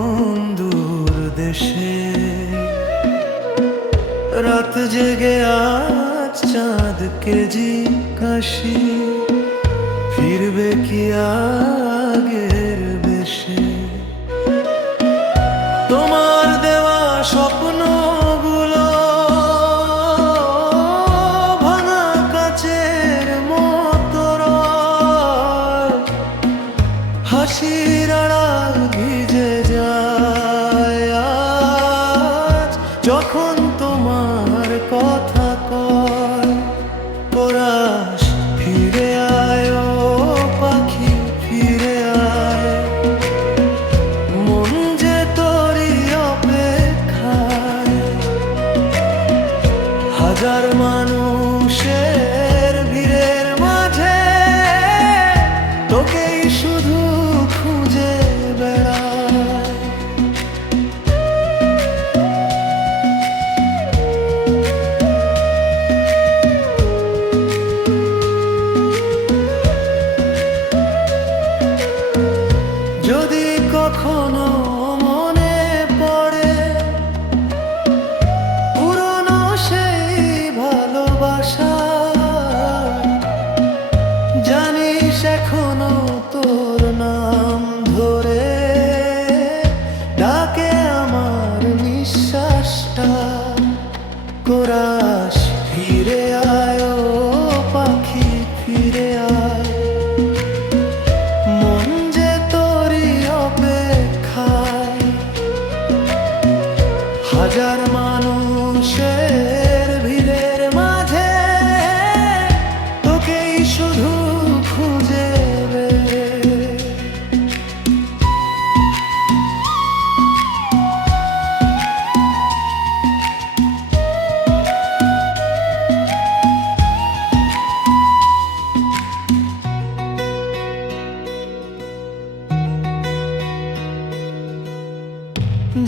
কোন দূর দেশে রাত জেগে আজ চাঁদকে জিজ্ঞাসি ফিরবে কি আগের বেশে। তোমার দেওয়া স্বপ্নগুলো ভাঙা কাচের মতো রয়, হাসির আড়াল ভিজে যায় আজ যখন তোমার কথা কয়। পরাশ ফিরে আয় ও পাখি ফিরে আয়, মন যে তোরই অপেক্ষায়। হাজার মানুষের ভিড়ের মাঝে তোকেই শুধু খুঁজে বেড়ায়। যদি কখনো মনে পড়ে পুরনো সেই ভালোবাসা, জানিস এখনো তোর নাম ধরে ডাকে আমার নিঃশ্বাসটা। কোরাস ফিরে আয় ও পাখি ফিরে আয়, মন যে তোরই অপেক্ষায়। হাজার মানুষের ভিড়ের মাঝে তোকেই শুধু খুঁজে বেড়ে।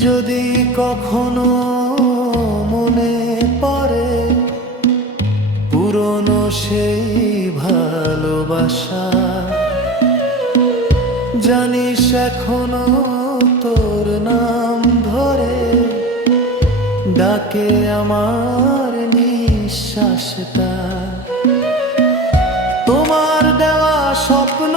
যদি কখনো মনে পড়ে পুরনো সেই ভালোবাসা, জানিস এখনো তোর নাম ধরে ডাকে আমার নিঃশ্বাসটা। তোমার দেওয়া স্বপ্ন